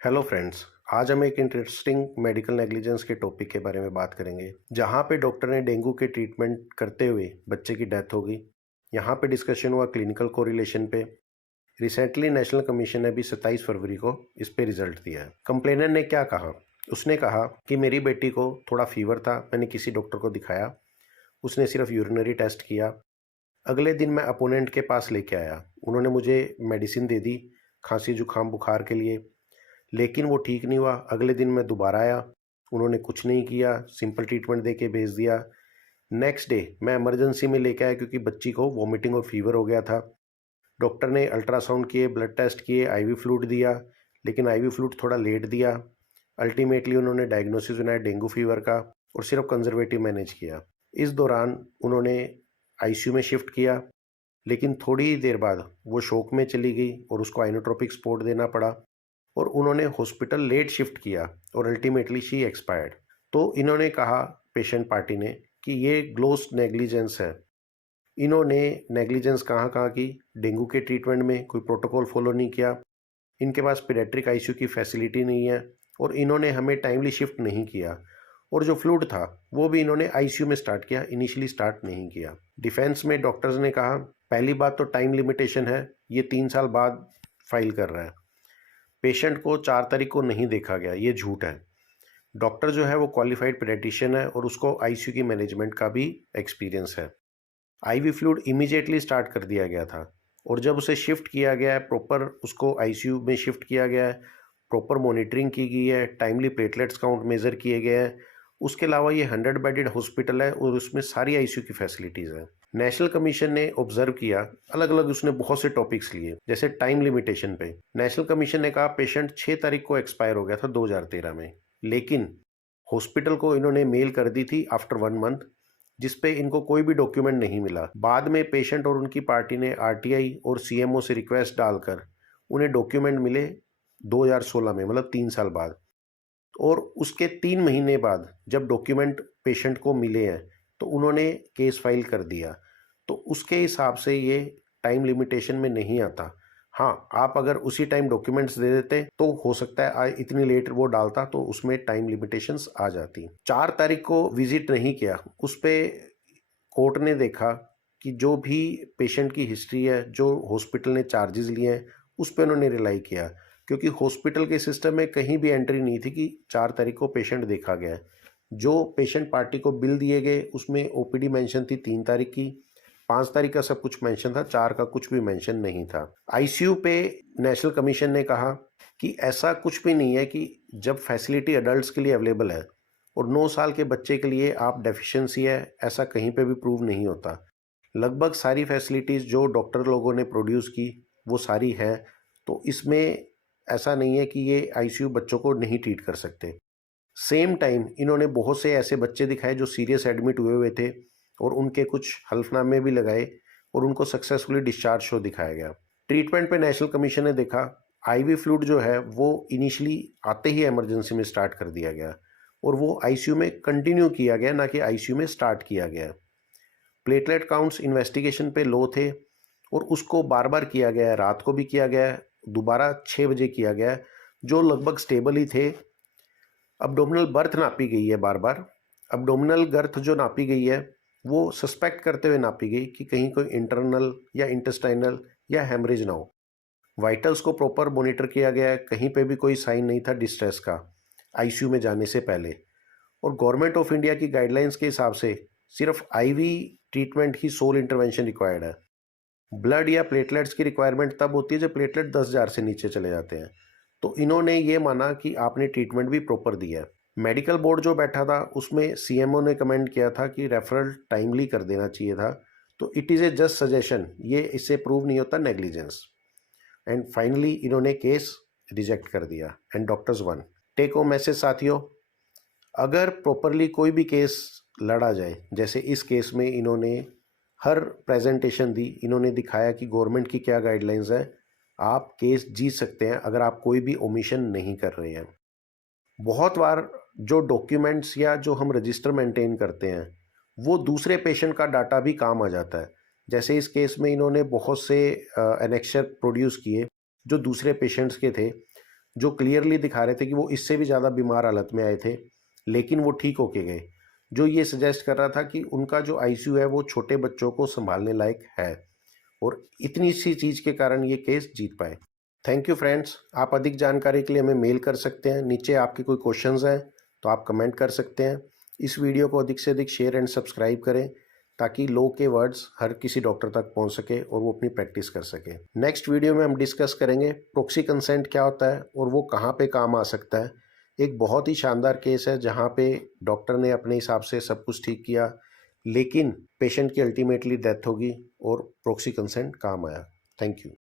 Hello friends. आज हम एक इंटरेस्टिंग मेडिकल नेग्लिजेंस के टॉपिक के बारे में बात करेंगे जहां पे डॉक्टर ने डेंगू के ट्रीटमेंट करते हुए बच्चे की डेथ हो गई। यहां पे डिस्कशन हुआ क्लिनिकल कोरिलेशन पे। रिसेंटली नेशनल कमीशन ने भी 27 फरवरी को इस पे रिजल्ट दिया है। कंप्लेनर ने क्या कहा? उसने कहा कि मेरी बेटी को थोड़ा फीवर था, मैंने किसी डॉक्टर को दिखाया, उसने सिर्फ यूरिनरी टेस्ट किया। अगले दिन मैं अपोनेंट के पास लेके आया, उन्होंने मुझे मेडिसिन दे दी खांसी जुकाम बुखार के लिए, लेकिन वो ठीक नहीं हुआ। अगले दिन मैं दोबारा आया, उन्होंने कुछ नहीं किया, सिंपल ट्रीटमेंट दे के भेज दिया। नेक्स्ट डे मैं इमरजेंसी में लेके आया क्योंकि बच्ची को वॉमिटिंग और फीवर हो गया था। डॉक्टर ने अल्ट्रासाउंड किए, ब्लड टेस्ट किए, आईवी फ्लूइड दिया, लेकिन आईवी फ्लूइड थोड़ा लेट दिया। अल्टीमेटली उन्होंने डायग्नोसिस बनाया डेंगू फीवर का और सिर्फ कंजर्वेटिव मैनेज किया। इस दौरान उन्होंने आईसीयू में शिफ्ट किया, लेकिन थोड़ी ही देर बाद वो शोक में चली गई और उसको आइनोट्रोपिक सपोर्ट देना पड़ा और उन्होंने हॉस्पिटल लेट शिफ्ट किया और अल्टीमेटली शी एक्सपायर्ड। तो इन्होंने कहा, पेशेंट पार्टी ने, कि ये ग्लोस नेग्लिजेंस है। इन्होंने नेग्लिजेंस कहाँ कहाँ की? डेंगू के ट्रीटमेंट में कोई प्रोटोकॉल फॉलो नहीं किया, इनके पास पीडियाट्रिक आईसीयू की फैसिलिटी नहीं है और इन्होंने हमें टाइमली शिफ्ट नहीं किया। और जो फ्लूइड था वो भी इन्होंने आईसीयू में स्टार्ट किया, इनिशियली स्टार्ट नहीं किया। डिफेंस में डॉक्टर्स ने कहा, पहली बात तो टाइम लिमिटेशन है, ये 3 साल बाद फाइल कर रहा है। पेशेंट को 4 तारीख को नहीं देखा गया, ये झूठ है। डॉक्टर जो है वो क्वालिफाइड पेडियाट्रिशियन है और उसको आईसीयू की मैनेजमेंट का भी एक्सपीरियंस है। आईवी फ्लूइड इमीडिएटली स्टार्ट कर दिया गया था और जब उसे शिफ्ट किया गया है, प्रॉपर उसको आईसीयू में शिफ्ट किया गया है, प्रॉपर मॉनिटरिंग की गई है, टाइमली प्लेटलेट्स काउंट मेज़र किए गए हैं। उसके अलावा ये 100 बेडेड हॉस्पिटल है और उसमें सारी आईसीयू की फैसिलिटीज़ हैं। नेशनल कमीशन ने ऑब्जर्व किया, अलग अलग उसने बहुत से टॉपिक्स लिए, जैसे टाइम लिमिटेशन पे नेशनल कमीशन ने कहा पेशेंट 6 तारीख को एक्सपायर हो गया था 2013 में, लेकिन हॉस्पिटल को इन्होंने मेल कर दी थी आफ्टर 1 मंथ, जिसपे इनको कोई भी डॉक्यूमेंट नहीं मिला। बाद में पेशेंट और उनकी पार्टी ने आरटीआई और सीएमओ से रिक्वेस्ट डालकर उन्हें डॉक्यूमेंट मिले 2016 में, मतलब 3 साल बाद। और उसके 3 महीने बाद जब डॉक्यूमेंट पेशेंट को मिले हैं तो उन्होंने केस फाइल कर दिया। तो उसके हिसाब से ये टाइम लिमिटेशन में नहीं आता। हाँ, आप अगर उसी टाइम डॉक्यूमेंट्स दे देते तो हो सकता है इतनी लेट वो डालता तो उसमें टाइम लिमिटेशंस आ जाती। 4 तारीख को विजिट नहीं किया, उस पे कोर्ट ने देखा कि जो भी पेशेंट की हिस्ट्री है, जो हॉस्पिटल ने चार्जेस लिए हैं, उस पे उन्होंने रिलाई किया, क्योंकि हॉस्पिटल के सिस्टम में कहीं भी एंट्री नहीं थी कि 4 तारीख को पेशेंट देखा गया है। जो पेशेंट पार्टी को बिल दिए गए उसमें ओपीडी मेंशन थी 3 तारीख की, 5 तारीख का सब कुछ मेंशन था, 4 का कुछ भी मेंशन नहीं था। आईसीयू पे नेशनल कमीशन ने कहा कि ऐसा कुछ भी नहीं है कि जब फैसिलिटी अडल्ट्स के लिए अवेलेबल है और 9 साल के बच्चे के लिए आप डेफिशिएंसी है, ऐसा कहीं पे भी प्रूव नहीं होता। लगभग सारी फैसिलिटीज़ जो डॉक्टर लोगों ने प्रोड्यूस की वो सारी है, तो इसमें ऐसा नहीं है कि ये आईसीयू बच्चों को नहीं ट्रीट कर सकते। सेम टाइम इन्होंने बहुत से ऐसे बच्चे दिखाए जो सीरियस एडमिट हुए हुए थे और उनके कुछ हल्फनामे भी लगाए और उनको सक्सेसफुली डिस्चार्ज शो दिखाया गया। ट्रीटमेंट पे नेशनल कमीशन ने देखा, आईवी फ्लूइड जो है वो इनिशियली आते ही इमरजेंसी में स्टार्ट कर दिया गया और वो आईसीयू में कंटिन्यू किया गया, ना कि आईसीयू में स्टार्ट किया गया। प्लेटलेट काउंट्स इन्वेस्टिगेशन पे लो थे और उसको बार बार किया गया है, रात को भी किया गया है, दोबारा 6 बजे किया गया है, जो लगभग स्टेबल ही थे। अब्डोमिनल बर्थ नापी गई है बार बार। अब्डोमिनल गर्थ जो नापी गई है वो सस्पेक्ट करते हुए नापी गई कि कहीं कोई इंटरनल या इंटेस्टाइनल या हेमरेज ना हो। वाइटल्स को प्रॉपर मॉनिटर किया गया है, कहीं पे भी कोई साइन नहीं था डिस्ट्रेस का आईसीयू में जाने से पहले। और गवर्नमेंट ऑफ इंडिया की गाइडलाइंस के हिसाब से सिर्फ आईवी ट्रीटमेंट ही सोल इंटरवेंशन रिक्वायर्ड है। ब्लड या प्लेटलेट्स की रिक्वायरमेंट तब होती है जब प्लेटलेट 10,000 से नीचे चले जाते हैं। तो इन्होंने ये माना कि आपने ट्रीटमेंट भी प्रॉपर दिया है। मेडिकल बोर्ड जो बैठा था उसमें सीएमओ ने कमेंट किया था कि रेफरल टाइमली कर देना चाहिए था। तो it is a just suggestion, ये इससे प्रूव नहीं होता नेग्लिजेंस। एंड फाइनली इन्होंने केस रिजेक्ट कर दिया and doctors won. Take home message साथियों, अगर प्रॉपरली कोई भी केस लड़ा जाए, जैसे इस केस में इन्होंने हर प्रेजेंटेशन दी, इन्होंने दिखाया कि गवर्नमेंट की क्या गाइडलाइंस है, आप केस जीत सकते हैं अगर आप कोई भी ओमिशन नहीं कर रहे हैं। बहुत बार जो डॉक्यूमेंट्स या जो हम रजिस्टर मेंटेन करते हैं वो दूसरे पेशेंट का डाटा भी काम आ जाता है। जैसे इस केस में इन्होंने बहुत से एनेक्सर प्रोड्यूस किए जो दूसरे पेशेंट्स के थे, जो क्लियरली दिखा रहे थे कि वो इससे भी ज़्यादा बीमार हालत में आए थे, लेकिन वो ठीक होके गए, जो ये सजेस्ट कर रहा था कि उनका जो आईसीयू है वो छोटे बच्चों को संभालने लायक है, और इतनी सी चीज़ के कारण ये केस जीत पाए। Thank you friends. आप अधिक जानकारी के लिए हमें मेल कर सकते हैं। नीचे आपके कोई क्वेश्चंस हैं तो आप कमेंट कर सकते हैं। इस वीडियो को अधिक से अधिक शेयर एंड सब्सक्राइब करें, ताकि लॉ के वर्ड्स हर किसी डॉक्टर तक पहुंच सके और वो अपनी प्रैक्टिस कर सके। नेक्स्ट वीडियो में हम डिस्कस करेंगे प्रॉक्सी कंसेंट क्या होता है और वो कहाँ पे काम आ सकता है। एक बहुत ही शानदार केस है जहाँ पे डॉक्टर ने अपने हिसाब से सब कुछ ठीक किया, लेकिन पेशेंट की अल्टीमेटली डेथ होगी और प्रॉक्सी कंसेंट काम आया। Thank you.